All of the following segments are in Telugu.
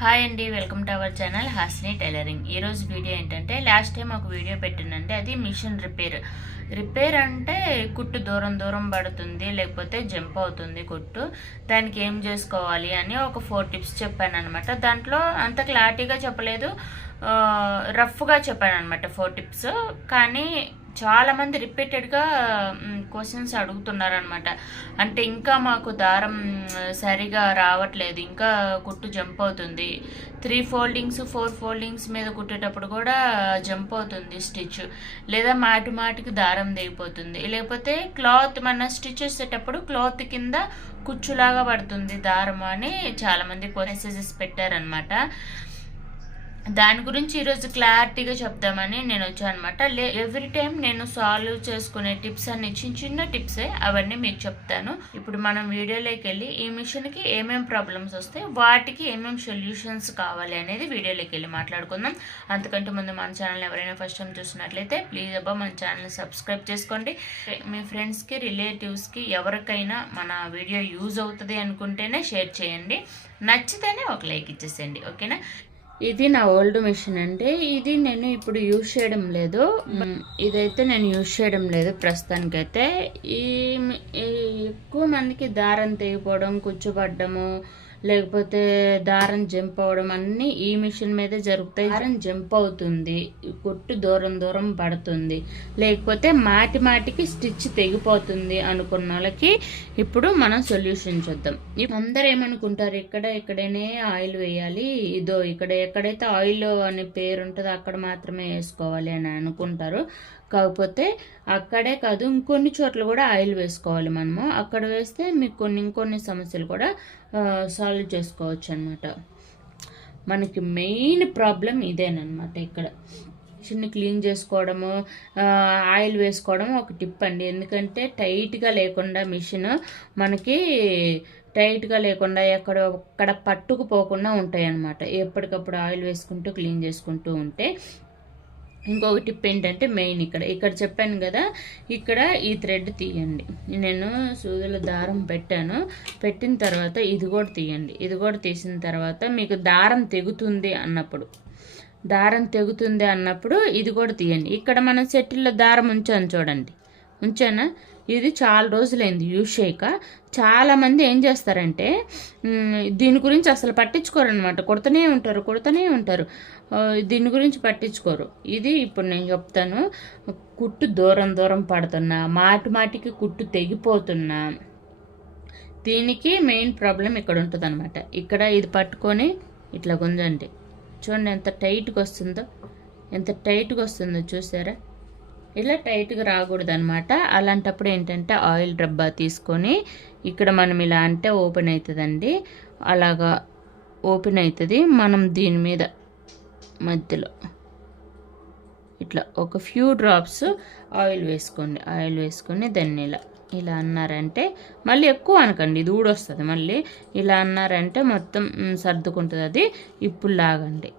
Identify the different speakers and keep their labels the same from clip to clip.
Speaker 1: హాయ్ అండి welcome to our channel Hasni tailoring. ఈరోజు వీడియో ఏంటంటే లాస్ట్ టైం ఒక వీడియో పెట్టినంటే అది మిషన్ రిపేర్. రిపేర్ అంటే కుట్టు దూరం దూరం పడుతుంది లేకపోతే జంప్ అవుతుంది కుట్టు. దానికి ఏం చేసుకోవాలి అని ఒక ఫోర్ టిప్స్ చెప్పాను అనమాట దాంట్లో అంత క్లారిటీగా చెప్పలేదు రఫ్గా చెప్పాను అనమాట ఫోర్ టిప్స్. కానీ చాలామంది రిపీటెడ్గా క్వశ్చన్స్ అడుగుతున్నారనమాట అంటే ఇంకా మాకు దారం సరిగా రావట్లేదు. ఇంకా కుట్టు జంప్ అవుతుంది. త్రీ ఫోల్డింగ్స్ ఫోర్ ఫోల్డింగ్స్ మీద కుట్టేటప్పుడు కూడా జంప్ అవుతుంది స్టిచ్ లేదా మాటి మాటికి దారం దిగిపోతుంది. లేకపోతే క్లాత్ మన స్టిచ్ చేసేటప్పుడు క్లాత్ కింద కుచ్చులాగా పడుతుంది దారం అని చాలామంది మెసేజెస్ పెట్టారనమాట దాని గురించి ఈరోజు క్లారిటీగా చెప్దామని నేను వచ్చాను అనమాట ఎవ్రీ టైం నేను సాల్వ్ చేసుకునే టిప్స్ అన్ని చిన్న చిన్న టిప్సే అవన్నీ మీకు చెప్తాను. ఇప్పుడు మనం వీడియోలోకి వెళ్ళి ఈ మిషన్కి ఏమేమి ప్రాబ్లమ్స్ వస్తాయి వాటికి ఏమేం సొల్యూషన్స్ కావాలి అనేది వీడియోలోకి వెళ్ళి మాట్లాడుకుందాం. అంతకంటే ముందు మన ఛానల్ ఎవరైనా ఫస్ట్ టైం చూసినట్లయితే ప్లీజ్ అబ్బా మన ఛానల్ సబ్స్క్రైబ్ చేసుకోండి. మీ ఫ్రెండ్స్కి రిలేటివ్స్కి ఎవరికైనా మన వీడియో యూజ్ అవుతుంది అనుకుంటేనే షేర్ చేయండి. నచ్చితేనే ఒక లైక్ ఇచ్చేసేయండి ఓకేనా ఇది నా ఓల్డ్ మిషన్ అంటే ఇది నేను ఇప్పుడు యూజ్ చేయడం లేదు. ఇదైతే నేను యూజ్ చేయడం లేదు ప్రస్తుతానికైతే. ఈ ఎక్కువ మందికి దారం తెగిపోవడం కూర్చోబడ్డము లేకపోతే దారం జంప్ అవడం అన్నీ ఈ మిషన్ మీదే జరుగుతాయి. దారం జంప్ అవుతుంది. కుట్టు దూరం దూరం పడుతుంది. లేకపోతే మాటి మాటికి స్టిచ్ తెగిపోతుంది అనుకున్న వాళ్ళకి ఇప్పుడు మనం సొల్యూషన్ చూద్దాం. ఇప్పుడు అందరు ఏమనుకుంటారు? ఇక్కడ ఇక్కడనే ఆయిల్ వేయాలి. ఇదో ఇక్కడ ఎక్కడైతే ఆయిల్ అనే పేరు ఉంటుందో అక్కడ మాత్రమే వేసుకోవాలి అని అనుకుంటారు. కాకపోతే అక్కడే కాదు ఇంకొన్ని చోట్ల కూడా ఆయిల్ వేసుకోవాలి మనము. అక్కడ వేస్తే మీకు కొన్ని ఇంకొన్ని సమస్యలు కూడా సాల్వ్ చేసుకోవచ్చు అనమాట మనకి మెయిన్ ప్రాబ్లం ఇదేనమాట ఇక్కడ. మిషన్ని క్లీన్ చేసుకోవడము ఆయిల్ వేసుకోవడం ఒక టిప్ అండి. ఎందుకంటే టైట్గా లేకుండా మిషన్ మనకి టైట్గా లేకుండా ఎక్కడ ఒక్కడ పట్టుకుపోకుండా ఉంటాయి అన్నమాట ఎప్పటికప్పుడు ఆయిల్ వేసుకుంటూ క్లీన్ చేసుకుంటూ ఉంటే ఇంకొక టిప్ ఏంటంటే మెయిన్ ఇక్కడ. ఇక్కడ చెప్పాను కదా ఇక్కడ ఈ థ్రెడ్ తీయండి. నేను సూదుల దారం పెట్టాను. పెట్టిన తర్వాత ఇది కూడా తీయండి. ఇది కూడా తీసిన తర్వాత మీకు దారం తెగుతుంది అన్నప్పుడు. దారం తెగుతుంది అన్నప్పుడు ఇది కూడా తీయండి. ఇక్కడ మనం సెటిల్లో దారం ఉంచాను చూడండి. ఉంచానా? ఇది చాలా రోజులైంది యూజ్ చేయక. చాలామంది ఏం చేస్తారంటే దీని గురించి అసలు పట్టించుకోరు అనమాట కొడుతూనే ఉంటారు కొడుతూనే ఉంటారు. దీని గురించి పట్టించుకోరు. ఇది ఇప్పుడు నేను చెప్తాను. కుట్టు దూరం దూరం పడుతున్నా మాటి మాటికి కుట్టు తెగిపోతున్నా దీనికి మెయిన్ ప్రాబ్లం ఇక్కడ ఉంటుంది ఇక్కడ ఇది పట్టుకొని ఇట్లా గుంజండి. చూడండి ఎంత టైట్గా వస్తుందో ఎంత టైట్గా వస్తుందో చూసారా? ఇలా టైట్గా రాకూడదు అనమాట అలాంటప్పుడు ఏంటంటే ఆయిల్ డబ్బా తీసుకొని ఇక్కడ మనం ఇలా అంటే ఓపెన్ అవుతుందండి అలాగా ఓపెన్ అవుతుంది మనం దీని మీద మధ్యలో ఇట్లా ఒక ఫ్యూ డ్రాప్స్ ఆయిల్ వేసుకోండి. ఆయిల్ వేసుకొని దాన్ని ఇలా ఇలా అన్నారంటే మళ్ళీ ఎక్కువ అనకండి. ఇది ఊడొస్తుంది మళ్ళీ. ఇలా అన్నారంటే మొత్తం సర్దుకుంటుంది అది. ఇప్పుడు లాగండి.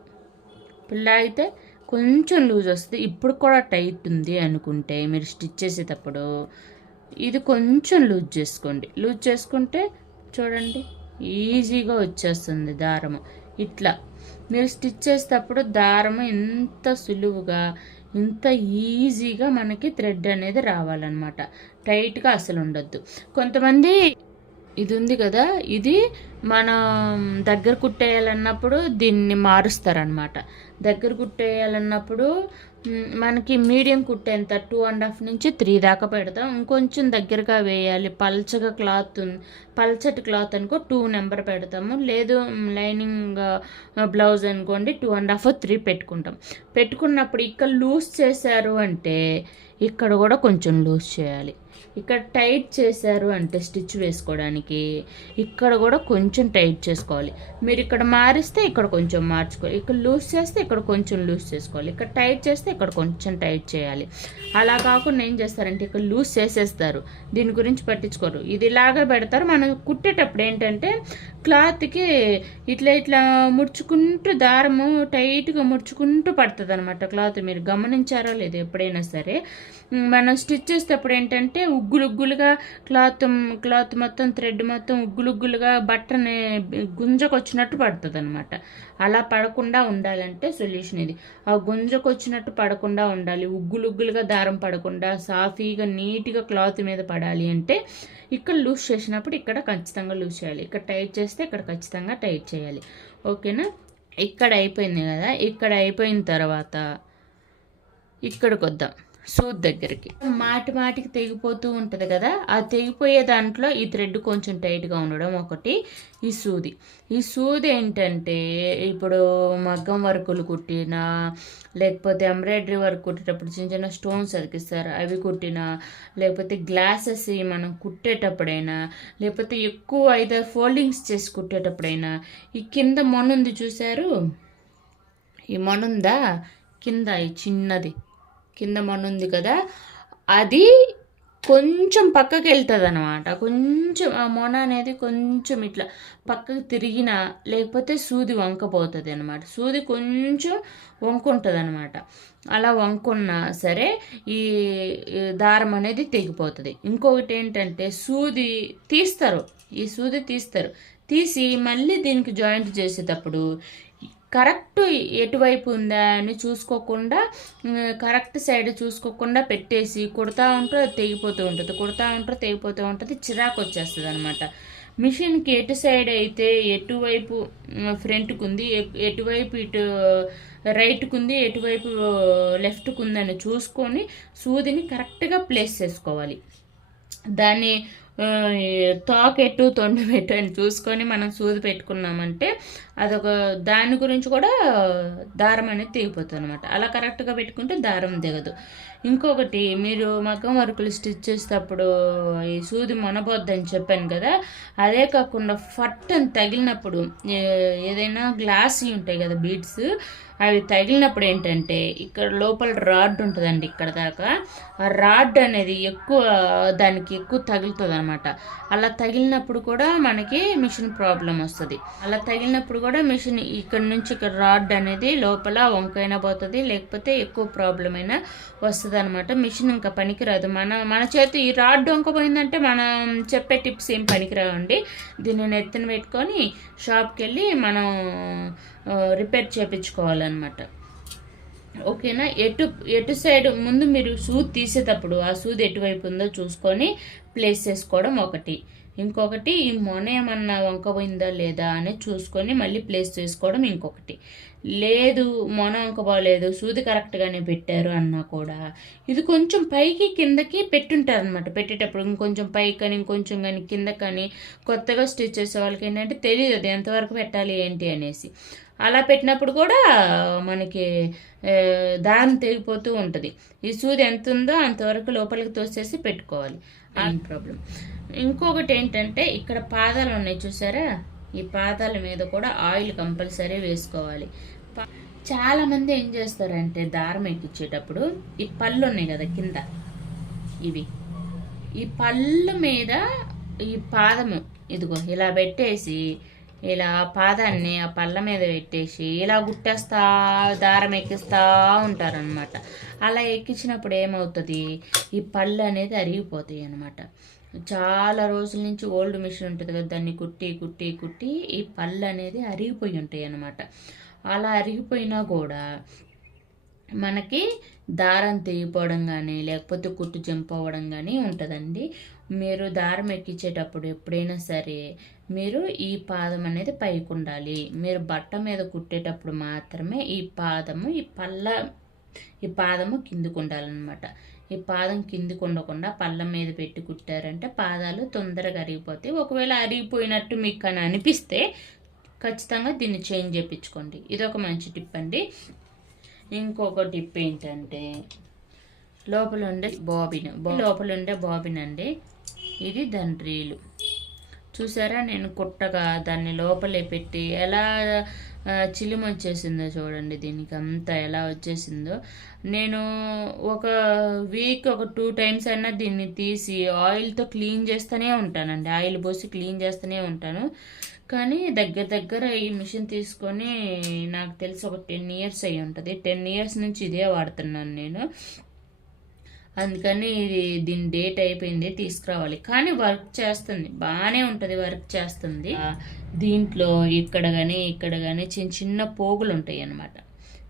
Speaker 1: ఇప్పుడు లాగితే కొంచెం లూజ్ వస్తుంది. ఇప్పుడు కూడా టైట్ ఉంది అనుకుంటే మీరు స్టిచ్ చేసేటప్పుడు ఇది కొంచెం లూజ్ చేసుకోండి. లూజ్ చేసుకుంటే చూడండి ఈజీగా వచ్చేస్తుంది దారము. ఇట్లా మీరు స్టిచ్ చేసేటప్పుడు దారము ఎంత సులువుగా ఇంత ఈజీగా మనకి థ్రెడ్ అనేది రావాలన్నమాట. టైట్గా అసలు ఉండొద్దు. కొంతమంది ఇది ఉంది కదా ఇది మనం దగ్గర కుట్టేయాలన్నప్పుడు దీన్ని మారుస్తారనమాట దగ్గర కుట్టేయాలన్నప్పుడు మనకి మీడియం కుట్టేంత టూ అండ్ హాఫ్ నుంచి త్రీ దాకా పెడతాం. ఇంకొంచెం దగ్గరగా వేయాలి. పల్చగా క్లాత్ పల్చటి క్లాత్ అనుకో టూ నెంబర్ పెడతాము. లేదు లైనింగ్ బ్లౌజ్ అనుకోండి టూ అండ్ హాఫ్ త్రీ పెట్టుకుంటాం. పెట్టుకున్నప్పుడు ఇక్కడ లూజ్ చేశారు అంటే ఇక్కడ కూడా కొంచెం లూజ్ చేయాలి. ఇక్కడ టైట్ చేశారు అంటే స్టిచ్ వేసుకోవడానికి. ఇక్కడ కూడా కొంచెం టైట్ చేసుకోవాలి. మీరు ఇక్కడ మారిస్తే ఇక్కడ కొంచెం మార్చుకోవాలి. ఇక్కడ లూజ్ చేస్తే ఇక్కడ కొంచెం లూజ్ చేసుకోవాలి. ఇక్కడ టైట్ చేస్తే ఇక్కడ కొంచెం టైట్ చేయాలి. అలా కాకుండా ఏం చేస్తారంటే ఇక్కడ లూజ్ చేసేస్తారు. దీని గురించి పట్టించుకోరు. ఇది ఇలాగే పెడతారు. మనం కుట్టేటప్పుడు ఏంటంటే క్లాత్కి ఇట్లా ఇట్లా ముడుచుకుంటూ దారము టైట్గా ముడుచుకుంటూ పడుతుంది అనమాట క్లాత్. మీరు గమనించారో లేదు ఎప్పుడైనా సరే. మనం స్టిచ్ చేసేటప్పుడు ఏంటంటే ఉగ్గులుగ్గులుగా క్లాత్ క్లాత్ మొత్తం థ్రెడ్ మొత్తం ఉగ్గులుగ్గులుగా బట్టని గుంజకొచ్చినట్టు పడుతుంది అనమాట అలా పడకుండా ఉండాలంటే సొల్యూషన్ ఇది. ఆ గుంజకొచ్చినట్టు పడకుండా ఉండాలి. ఉగ్గులుగ్గులుగా దారం పడకుండా సాఫీగా నీట్గా క్లాత్ మీద పడాలి అంటే ఇక్కడ లూజ్ చేసినప్పుడు ఇక్కడ ఖచ్చితంగా లూజ్ చేయాలి. ఇక్కడ టైట్ చేస్తే ఇక్కడ ఖచ్చితంగా టైట్ చేయాలి. ఓకేనా? ఇక్కడ అయిపోయింది కదా? ఇక్కడ అయిపోయిన తర్వాత ఇక్కడికి వద్దాం సూద్ దగ్గరికి. మాటి మాటికి తెగిపోతూ ఉంటుంది కదా ఆ తెగిపోయే దాంట్లో ఈ థ్రెడ్ కొంచెం టైట్గా ఉండడం ఒకటి ఈ సూది. ఈ సూది ఏంటంటే ఇప్పుడు మగ్గం వర్కులు కుట్టినా లేకపోతే ఎంబ్రాయిడరీ వర్క్ కుట్టేటప్పుడు చిన్న చిన్న స్టోన్స్ అతికిస్తారు అవి కుట్టినా లేకపోతే గ్లాసెస్ మనం కుట్టేటప్పుడైనా లేకపోతే ఎక్కువ ఐదారు ఫోల్డింగ్స్ చేసి కుట్టేటప్పుడైనా ఈ కింద మొనుంది చూసారు ఈ మొనుందా కింద ఈ చిన్నది. కింద మొన్న ఉంది కదా అది కొంచెం పక్కకి వెళ్తుంది అనమాట కొంచెం ఆ మొన అనేది కొంచెం ఇట్లా పక్కకి తిరిగినా లేకపోతే సూది వంకపోతుంది అనమాట సూది కొంచెం వంకుంటుంది అనమాట అలా వంకున్నా సరే ఈ దారం అనేది తెగిపోతుంది. ఇంకొకటి ఏంటంటే సూది తీస్తారు. ఈ సూది తీస్తారు. తీసి మళ్ళీ దీనికి జాయింట్ చేసేటప్పుడు కరెక్ట్ ఎటువైపు ఉందా అని చూసుకోకుండా కరెక్ట్ సైడ్ చూసుకోకుండా పెట్టేసి కుడతా ఉంటే అది తెగిపోతూ ఉంటుంది. కుడతా ఉంటే తెగిపోతూ ఉంటుంది చిరాకు వచ్చేస్తుంది అనమాట మిషన్కి ఎటు సైడ్ అయితే ఎటువైపు ఫ్రంట్కు ఉంది ఎటువైపు ఇటు రైట్కు ఉంది ఎటువైపు లెఫ్ట్కు ఉందని చూసుకొని సూదిని కరెక్ట్గా ప్లేస్ చేసుకోవాలి. దాన్ని తాకెట్టు తొండబెట్టు అని చూసుకొని మనం సూది పెట్టుకున్నామంటే అదొక దాని గురించి కూడా దారం అనేది తెగిపోతుంది అనమాట అలా కరెక్ట్గా పెట్టుకుంటే దారం దిగదు ఇంకొకటి మీరు మగ్గం వర్కులు స్టిచ్ చేసేటప్పుడు ఈ సూది మొనబోద్దని చెప్పాను కదా అదే కాకుండా ఫట్ అని తగిలినప్పుడు ఏదైనా గ్లాస్ ఉంటాయి కదా బీడ్స్ అవి తగిలినప్పుడు ఏంటంటే ఇక్కడ లోపల రాడ్ ఉంటుందండి ఇక్కడ దాకా ఆ రాడ్ అనేది ఎక్కువ దానికి ఎక్కువ తగులుతుంది అనమాట అలా తగిలినప్పుడు కూడా మనకి మిషన్ ప్రాబ్లం వస్తుంది. అలా తగిలినప్పుడు కూడా కూడా మిషన్ ఇక్కడ నుంచి ఇక్కడ రాడ్ అనేది లోపల వంకైనా పోతుంది లేకపోతే ఎక్కువ ప్రాబ్లం అయినా వస్తుంది అనమాట మిషన్ ఇంకా పనికిరాదు. మన మన చేతి ఈ రాడ్ వంకపోయిందంటే మనం చెప్పే టిప్స్ ఏం పనికిరావండి. దీన్ని ఎత్తున పెట్టుకొని షాప్కి వెళ్ళి మనం రిపేర్ చేయించుకోవాలన్నమాట ఓకేనా? ఎటు ఎటు సైడ్ ముందు మీరు సూద్ తీసేటప్పుడు ఆ సూద్ ఎటువైపు ఉందో చూసుకొని ప్లేస్ చేసుకోవడం ఒకటి. ఇంకొకటి ఈ మొన ఏమన్నా వంకపోయిందా లేదా అని చూసుకొని మళ్ళీ ప్లేస్ చేసుకోవడం ఇంకొకటి. లేదు మొన వంకపోలేదు సూది కరెక్ట్గానే పెట్టారు అన్నా కూడా. ఇది కొంచెం పైకి కిందకి పెట్టుంటారు అనమాట పెట్టేటప్పుడు ఇంకొంచెం పైకి కానీ ఇంకొంచెం కానీ కింద కానీ కొత్తగా స్టిచ్ చేసే వాళ్ళకి ఏంటంటే తెలియదు అది ఎంతవరకు పెట్టాలి ఏంటి అనేసి. అలా పెట్టినప్పుడు కూడా మనకి దారం తెగిపోతూ ఉంటుంది. ఈ సూది ఎంత ఉందో అంతవరకు లోపలికి తోసేసి పెట్టుకోవాలి. అండ్ ప్రాబ్లం ఇంకొకటి ఏంటంటే ఇక్కడ పాదాలు ఉన్నాయి చూసారా? ఈ పాదాల మీద కూడా ఆయిల్ కంపల్సరీ వేసుకోవాలి. చాలా మంది ఏం చేస్తారంటే దారం ఎక్కించేటప్పుడు ఈ పళ్ళు ఉన్నాయి కదా కింద? ఇవి. ఈ పళ్ళు మీద ఈ పాదము ఇదిగో ఇలా పెట్టేసి ఇలా పాదాన్ని ఆ పళ్ళ మీద పెట్టేసి ఇలా గుట్టేస్తా దారం ఎక్కిస్తూ ఉంటారనమాట అలా ఎక్కించినప్పుడు ఏమవుతుంది? ఈ పళ్ళు అనేది అరిగిపోతాయి అనమాట చాలా రోజుల నుంచి ఓల్డ్ మిషన్ ఉంటుంది కదా దాన్ని కుట్టి కుట్టి కుట్టి ఈ పళ్ళు అనేది అరిగిపోయి ఉంటాయి అనమాట అలా అరిగిపోయినా కూడా మనకి దారం తెగిపోవడం కానీ లేకపోతే కుట్టు చెంపవడం కానీ ఉంటుందండి. మీరు దారం ఎక్కించేటప్పుడు ఎప్పుడైనా సరే మీరు ఈ పాదం అనేది పైకి ఉండాలి. మీరు బట్ట మీద కుట్టేటప్పుడు మాత్రమే ఈ పాదము ఈ పళ్ళ ఈ పాదము కిందికి ఉండాలన్నమాట. ఈ పాదం కిందికి ఉండకుండా పళ్ళ మీద పెట్టి కుట్టారంటే పాదాలు తొందరగా అరిగిపోతాయి. ఒకవేళ అరిగిపోయినట్టు మీకు అని అనిపిస్తే ఖచ్చితంగా దీన్ని చేంజ్ చేయించుకోండి. ఇది ఒక మంచి టిప్ అండి. ఇంకొక టిప్ ఏంటంటే లోపల ఉండే బాబిన్. లోపల ఉండే బాబిన్ అండి. ఇది దాని రీలు చూసారా? నేను కుట్టగా దాన్ని లోపలే పెట్టి ఎలా చిలిమి వచ్చేసిందో చూడండి. దీనికి అంతా ఎలా వచ్చేసిందో. నేను ఒక వీక్ ఒక టూ టైమ్స్ అయినా దీన్ని తీసి ఆయిల్తో క్లీన్ చేస్తూనే ఉంటానండి. ఆయిల్ పోసి క్లీన్ చేస్తూనే ఉంటాను. కానీ దగ్గర దగ్గర ఈ మిషన్ తీసుకొని నాకు తెలిసి ఒక టెన్ ఇయర్స్ అయి ఉంటుంది. టెన్ ఇయర్స్ నుంచి ఇదే వాడుతున్నాను నేను. అందుకని ఇది దీని డేట్ అయిపోయింది తీసుకురావాలి. కానీ వర్క్ చేస్తుంది బాగానే ఉంటుంది వర్క్ చేస్తుంది. దీంట్లో ఇక్కడ కానీ ఇక్కడ కానీ చిన్న చిన్న పోగులు ఉంటాయి అన్నమాట.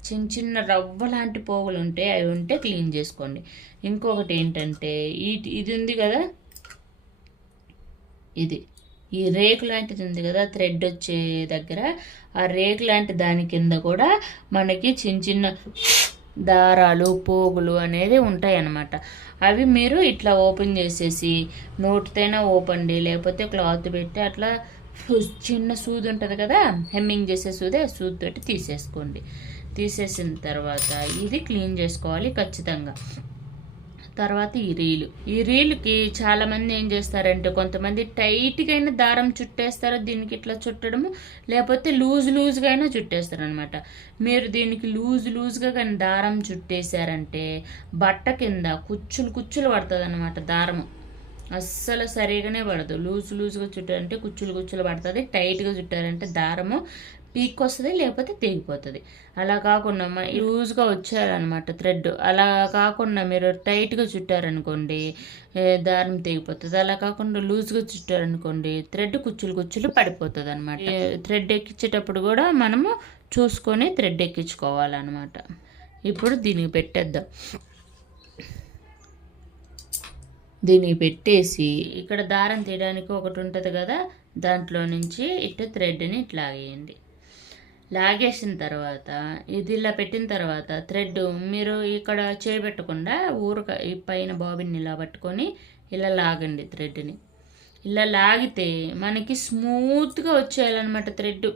Speaker 1: చిన్న చిన్న రవ్వ లాంటి పోగులు ఉంటాయి అవి ఉంటే క్లీన్ చేసుకోండి. ఇంకొకటి ఏంటంటే ఇది ఉంది కదా? ఇది. ఈ రేకు లాంటిది ఉంది కదా థ్రెడ్ వచ్చే దగ్గర. ఆ రేకు లాంటి దాని కింద కూడా మనకి చిన్న చిన్న దారాలు పోగులు అనేది ఉంటాయన్నమాట. అవి మీరు ఇట్లా ఓపెన్ చేసేసి నోటితోనే ఓపెన్ లేకపోతే క్లాత్ పెట్టి అట్లా ఫు- చిన్న సూది ఉంటుంది కదా హెమ్మింగ్ చేసే సూదే ఆ సూది తోటి తీసేసుకోండి. తీసేసిన తర్వాత ఇది క్లీన్ చేసుకోవాలి ఖచ్చితంగా. తర్వాత ఈ రీలు. ఈ రీలుకి చాలా మంది ఏం చేస్తారంటే కొంతమంది టైట్గా అయినా దారం చుట్టేస్తారు దీనికి ఇట్లా చుట్టడము? లేకపోతే లూజ్ లూజ్గా అయినా చుట్టేస్తారు అనమాట మీరు దీనికి లూజ్ లూజ్గా కానీ దారం చుట్టేశారంటే బట్ట కింద కుచ్చులు కుచ్చులు పడుతుంది అనమాట దారము. అస్సలు సరిగానే పడదు. లూజ్ లూజ్గా చుట్టారంటే కుచ్చులు కుచ్చులు పడుతుంది టైట్గా చుట్టారంటే దారము. పీక్ వస్తుంది లేకపోతే తెగిపోతుంది అలా కాకుండా లూజ్గా వచ్చారనమాట థ్రెడ్. అలా కాకుండా మీరు టైట్గా చుట్టారనుకోండి దారం తెగిపోతుంది. అలా కాకుండా లూజ్గా చుట్టారనుకోండి థ్రెడ్ కుచ్చులు కుచ్చులు పడిపోతుంది అనమాట థ్రెడ్ ఎక్కించేటప్పుడు కూడా మనము చూసుకొని థ్రెడ్ ఎక్కించుకోవాలన్నమాట ఇప్పుడు దీనికి పెట్టేద్దాం. దీనికి పెట్టేసి ఇక్కడ దారం తీయడానికి ఒకటి ఉంటుంది కదా దాంట్లో నుంచి ఇటు థ్రెడ్ని ఇట్లా లాగేయండి లాగేసిన తర్వాత ఇది ఇలా పెట్టిన తర్వాత థ్రెడ్ మీరు ఇక్కడ చేయబెట్టకుండా ఊరక ఈ పైన బాబిని ఇలా పట్టుకొని ఇలా లాగండి థ్రెడ్ని ఇలా లాగితే మనకి స్మూత్గా వచ్చేయాలన్నమాట థ్రెడ్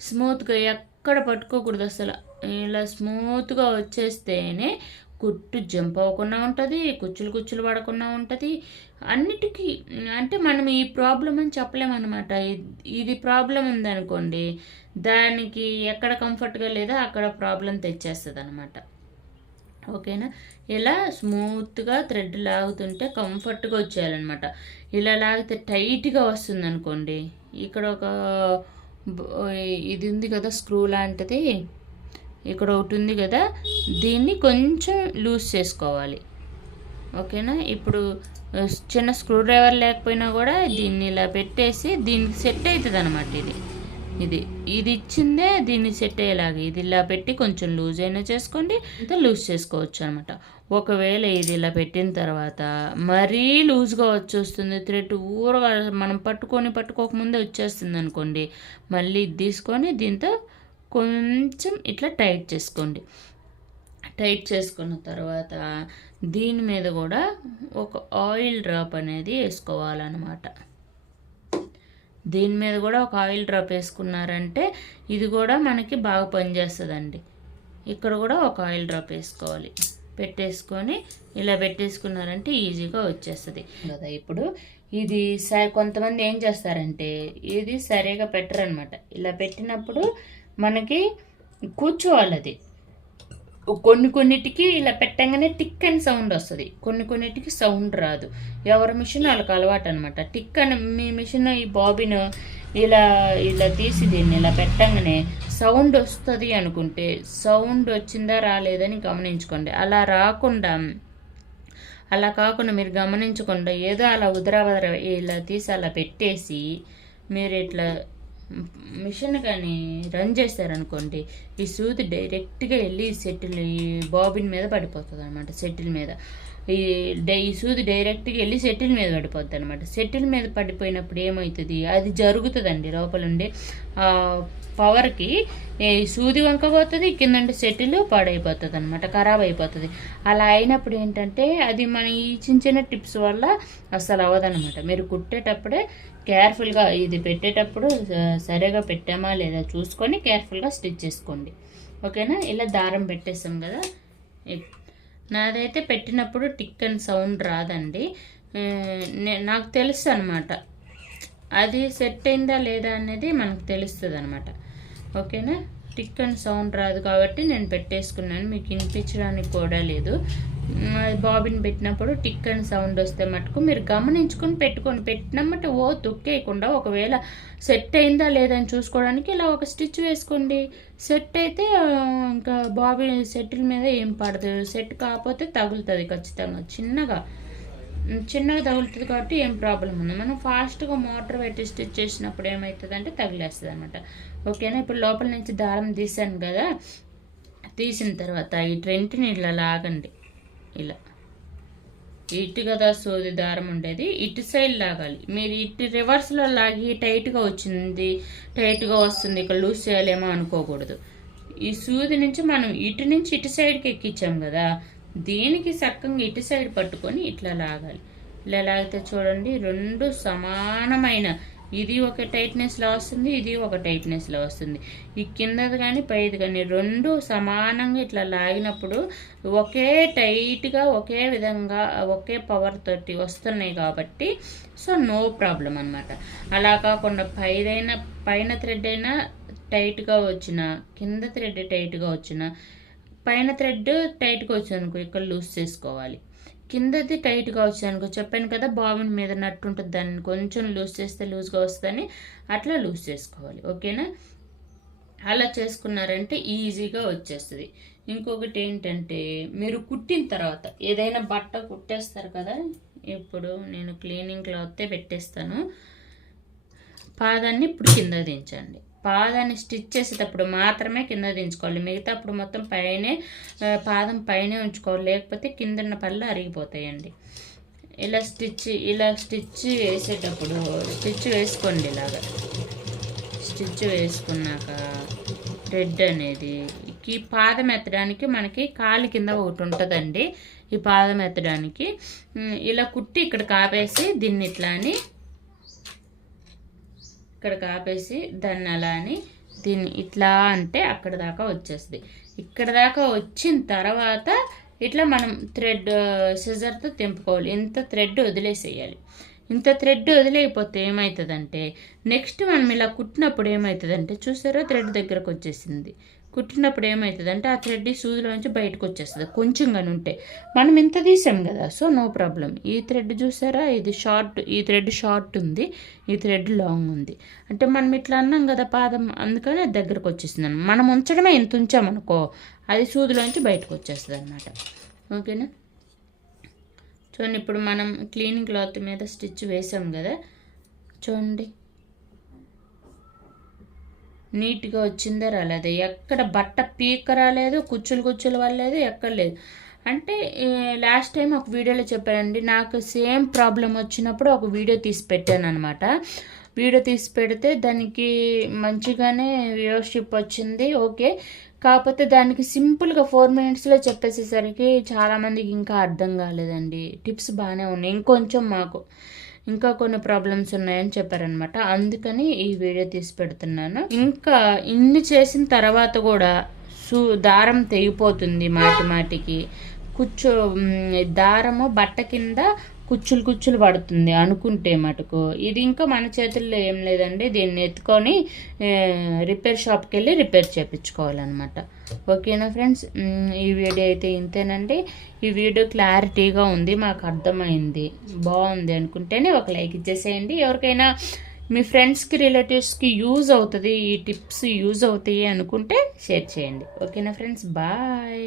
Speaker 1: స్మూత్గా ఎక్కడ పట్టుకోకూడదు అసలు. ఇలా స్మూత్గా వచ్చేస్తేనే కుట్టు జంప్ అవ్వకుండా ఉంటుంది కుచ్చులు కుచ్చులు పడకుండా ఉంటుంది. అన్నిటికీ అంటే మనం ఈ ప్రాబ్లం అని చెప్పలేమన్నమాట. ఇ- ఇది ప్రాబ్లం ఉందనుకోండి దానికి ఎక్కడ కంఫర్ట్గా లేదో అక్కడ ప్రాబ్లం తెచ్చేస్తుంది అనమాట ఓకేనా? ఇలా స్మూత్గా థ్రెడ్ లాగుతుంటే కంఫర్ట్గా వచ్చేయాలన్నమాట. ఇలా లాగితే టైట్గా వస్తుంది అనుకోండి ఇక్కడ ఒక ఇది ఉంది కదా స్క్రూ లాంటిది ఇక్కడ ఒకటి ఉంది కదా దీన్ని కొంచెం లూజ్ చేసుకోవాలి. ఓకేనా? ఇప్పుడు చిన్న స్క్రూ డ్రైవర్ లేకపోయినా కూడా దీన్ని ఇలా పెట్టేసి దీనికి సెట్ అవుతుంది అనమాట ఇది. ఇది. ఇది ఇచ్చిందే దీన్ని సెట్ అయ్యేలాగా. ఇది ఇలా పెట్టి కొంచెం లూజ్ అయినా చేసుకోండి ఇంత లూజ్ చేసుకోవచ్చు అనమాట ఒకవేళ ఇది ఇలా పెట్టిన తర్వాత మరీ లూజ్గా వచ్చేస్తుంది థ్రెడ్ ఊరగా మనం పట్టుకొని పట్టుకోకముందే వచ్చేస్తుంది అనుకోండి మళ్ళీ ఇది తీసుకొని దీంతో కొంచెం ఇట్లా టైట్ చేసుకోండి. టైట్ చేసుకున్న తర్వాత దీని మీద కూడా ఒక ఆయిల్ డ్రాప్ అనేది వేసుకోవాలన్నమాట. దీని మీద కూడా ఒక ఆయిల్ డ్రాప్ వేసుకున్నారంటే ఇది కూడా మనకి బాగా పనిచేస్తుందండి. ఇక్కడ కూడా ఒక ఆయిల్ డ్రాప్ వేసుకోవాలి. పెట్టేసుకొని ఇలా పెట్టేసుకున్నారంటే ఈజీగా వచ్చేస్తుంది. కదా ఇప్పుడు ఇది స కొంతమంది ఏం చేస్తారంటే ఇది సరిగా పెట్టరనమాట ఇలా పెట్టినప్పుడు మనకి కూర్చోవాలి అది. కొన్ని కొన్నిటికి ఇలా పెట్టంగానే టిక్ అని సౌండ్ వస్తుంది. కొన్ని కొన్నిటికి సౌండ్ రాదు. ఎవరి మిషన్ వాళ్ళకి అలవాటు అనమాట టిక్ అని మీ మిషన్ ఈ బాబిన్ ఇలా ఇలా తీసి దీన్ని ఇలా పెట్టంగానే సౌండ్ వస్తుంది అనుకుంటే సౌండ్ వచ్చిందా రాలేదని గమనించుకోండి. అలా రాకుండా అలా కాకుండా మీరు గమనించకుండా ఏదో అలా ఉదరా ఇలా తీసి అలా పెట్టేసి మీరు ఇట్లా మిషన్ కానీ రన్ చేశారనుకోండి ఈ సూది డైరెక్ట్గా వెళ్ళి సెటిల్ ఈ బాబిన్ మీద పడిపోతుంది అనమాట సెటిల్ మీద. ఈ డై ఈ సూది డైరెక్ట్గా వెళ్ళి సెటిల్ మీద పడిపోద్ది అనమాట సెటిల్ మీద పడిపోయినప్పుడు ఏమవుతుంది అది జరుగుతుందండి లోపల ఉండే పవర్కి సూది వంకపోతుంది కిందంటే సెటిల్ పాడైపోతుంది అనమాట ఖరాబ్ అయిపోతుంది. అలా అయినప్పుడు ఏంటంటే అది మన ఈ చిన్న చిన్న టిప్స్ వల్ల అసలు అవ్వదనమాట మీరు కుట్టేటప్పుడే కేర్ఫుల్గా ఇది పెట్టేటప్పుడు సరిగా పెట్టామా లేదా చూసుకొని కేర్ఫుల్గా స్టిచ్ చేసుకోండి. ఓకేనా? ఇలా దారం పెట్టేస్తాం కదా. నాదైతే పెట్టినప్పుడు టిక్ అని సౌండ్ రాదండి. నే- నాకు తెలుసు అనమాట అది సెట్ అయిందా లేదా అనేది మనకు తెలుస్తుంది అనమాట ఓకేనా? టిక్ అండ్ సౌండ్ రాదు కాబట్టి నేను పెట్టేసుకున్నాను. మీకు వినిపించడానికి కూడా లేదు. బాబిన్ పెట్టినప్పుడు టిక్ అని సౌండ్ వస్తే మటుకు మీరు గమనించుకొని పెట్టుకొని పెట్టినమ్మట ఓ తొక్కేయకుండా ఒకవేళ సెట్ అయిందా లేదా అని చూసుకోవడానికి ఇలా ఒక స్టిచ్ వేసుకోండి. సెట్ అయితే ఇంకా బాబిన్ సెట్ల మీద ఏం పడదు. సెట్ కాకపోతే తగులుతుంది ఖచ్చితంగా చిన్నగా. చిన్నగా తగులుతుంది కాబట్టి ఏం ప్రాబ్లం ఉంది మనం ఫాస్ట్గా మోటార్ పెట్టి స్టిచ్ చేసినప్పుడు ఏమవుతుంది అంటే తగిలేస్తుంది అనమాట ఓకేనా? ఇప్పుడు లోపల నుంచి దారం తీసాను కదా? తీసిన తర్వాత ఈ ట్రెంట్ని ఇలా లాగండి. ఇలా. ఇటు కదా సోది దారం ఉండేది. ఇటు సైడ్ లాగాలి. మీరు ఇటు రివర్స్లో లాగి టైట్గా వచ్చింది టైట్గా వస్తుంది ఇక్కడ లూజ్ చేయాలేమో అనుకోకూడదు. ఈ సూది నుంచి మనం ఇటు నుంచి ఇటు సైడ్కి ఎక్కించాం కదా దీనికి సక్కంగా ఇటు సైడ్ పట్టుకొని ఇట్లా లాగాలి. ఇలా లాగితే చూడండి రెండు సమానమైన ఇది ఒక టైట్నెస్లో వస్తుంది ఇది ఒక టైట్నెస్లో వస్తుంది. ఈ కిందది కానీ పైది కానీ రెండు సమానంగా ఇట్లా లాగినప్పుడు ఒకే టైట్గా ఒకే విధంగా ఒకే పవర్ తోటి వస్తున్నాయి కాబట్టి సో నో ప్రాబ్లం అనమాట అలా కాకుండా పైదైనా పైన థ్రెడ్ అయినా టైట్గా వచ్చిన కింద థ్రెడ్ టైట్గా వచ్చిన పైన థ్రెడ్ టైట్గా వచ్చిందనుకో ఇక్కడ లూజ్ చేసుకోవాలి. కిందది టైట్గా వచ్చానుకో చెప్పాను కదా బాబిన్ మీద నట్టు ఉంటుంది దాన్ని. కొంచెం లూజ్ చేస్తే లూజ్గా వస్తుందని అట్లా లూజ్ చేసుకోవాలి. ఓకేనా అలా చేసుకున్నారంటే ఈజీగా వచ్చేస్తుంది. ఇంకొకటి ఏంటంటే మీరు కుట్టిన తర్వాత ఏదైనా బట్ట కుట్టేస్తారు కదా? ఇప్పుడు నేను క్లీనింగ్ క్లాత్తే పెట్టేస్తాను. పాదాన్ని ఇప్పుడు కింద దించండి. పాదాన్ని స్టిచ్ చేసేటప్పుడు మాత్రమే కింద దించుకోవాలి. మిగతా అప్పుడు మొత్తం పైనే పాదం పైనే ఉంచుకోవాలి. లేకపోతే కిందన్న పళ్ళు అరిగిపోతాయండి. ఇలా స్టిచ్ ఇలా స్టిచ్ వేసేటప్పుడు స్టిచ్ వేసుకోండి ఇలాగా. స్టిచ్ వేసుకున్నాక రెడ్ అనేది ఈ పాదం ఎత్తడానికి మనకి కాలు కింద ఒకటి ఉంటుందండి. ఈ పాదం ఎత్తడానికి. ఇలా కుట్టి ఇక్కడ కాపేసి దీన్ని ఇట్లా అని ఇక్కడ కాపేసి దాన్ని అలా అని దీన్ని ఇట్లా అంటే అక్కడ దాకా వచ్చేస్తుంది. ఇక్కడ దాకా వచ్చిన తర్వాత ఇట్లా మనం థ్రెడ్ సిజర్తో తెంపుకోవాలి. ఇంత థ్రెడ్ వదిలేసేయాలి. ఇంత థ్రెడ్ వదిలేయకపోతే ఏమవుతుందంటే నెక్స్ట్ మనం ఇలా కుట్టినప్పుడు ఏమవుతుందంటే చూసారా థ్రెడ్ దగ్గరకు వచ్చేసింది. కుట్టినప్పుడు ఏమవుతుందంటే ఆ థ్రెడ్ ఈ సూదిలోంచి బయటకు వచ్చేస్తుంది. కొంచెం కానీ ఉంటే. మనం ఇంత తీసాం కదా సో నో ప్రాబ్లం. ఈ థ్రెడ్ చూసారా? ఇది షార్ట్ ఈ థ్రెడ్ షార్ట్ ఉంది ఈ థ్రెడ్ లాంగ్ ఉంది. అంటే మనం ఇట్లా అన్నాం కదా పాదం అందుకని దగ్గరకు వచ్చేసింది మనం ఉంచడమే ఇంత ఉంచామనుకో అది సూదిలోంచి బయటకు వచ్చేస్తుంది అనమాట ఓకేనా? చూడండి ఇప్పుడు మనం క్లీనింగ్ క్లాత్ మీద స్టిచ్ వేసాం కదా. చూడండి. నీట్గా వచ్చిందో రాలేదు? ఎక్కడ బట్ట పీక రాలేదు కుచ్చులు కుచ్చులు వల్లేదు ఎక్కడ లేదు. అంటే లాస్ట్ టైం ఒక వీడియోలో చెప్పానండి నాకు సేమ్ ప్రాబ్లం వచ్చినప్పుడు ఒక వీడియో తీసి పెట్టాను అనమాట వీడియో తీసి పెడితే దానికి మంచిగానే వ్యూవర్షిప్ వచ్చింది ఓకే. కాకపోతే దానికి సింపుల్గా ఫోర్ మినిట్స్లో చెప్పేసేసరికి చాలామందికి ఇంకా అర్థం కాలేదండి. టిప్స్ బాగానే ఉన్నాయి ఇంకొంచెం మాకు. ఇంకా కొన్ని ప్రాబ్లమ్స్ ఉన్నాయని చెప్పారనమాట అందుకని ఈ వీడియో తీసి పెడుతున్నాను. ఇంకా ఇన్ని చేసిన తర్వాత కూడా సు దారం తెగిపోతుంది మాటి మాటికి. కూర్చో దారము బట్ట కింద కుచ్చులు కుచ్చులు పడుతుంది అనుకుంటే మటుకు. ఇది ఇంకా మన చేతుల్లో ఏం లేదండి. దీన్ని ఎత్తుకొని రిపేర్ షాప్కి వెళ్ళి రిపేర్ చేయించుకోవాలన్నమాట ఓకేనా ఫ్రెండ్స్? ఈ వీడియో అయితే ఇంతేనండి. ఈ వీడియో క్లారిటీగా ఉంది మాకు అర్థమైంది. బాగుంది అనుకుంటేనే ఒక లైక్ ఇచ్చేసేయండి. ఎవరికైనా మీ ఫ్రెండ్స్కి రిలేటివ్స్కి యూజ్ అవుతుంది ఈ టిప్స్ యూజ్ అవుతాయి అనుకుంటే షేర్ చేయండి. ఓకేనా ఫ్రెండ్స్? బాయ్.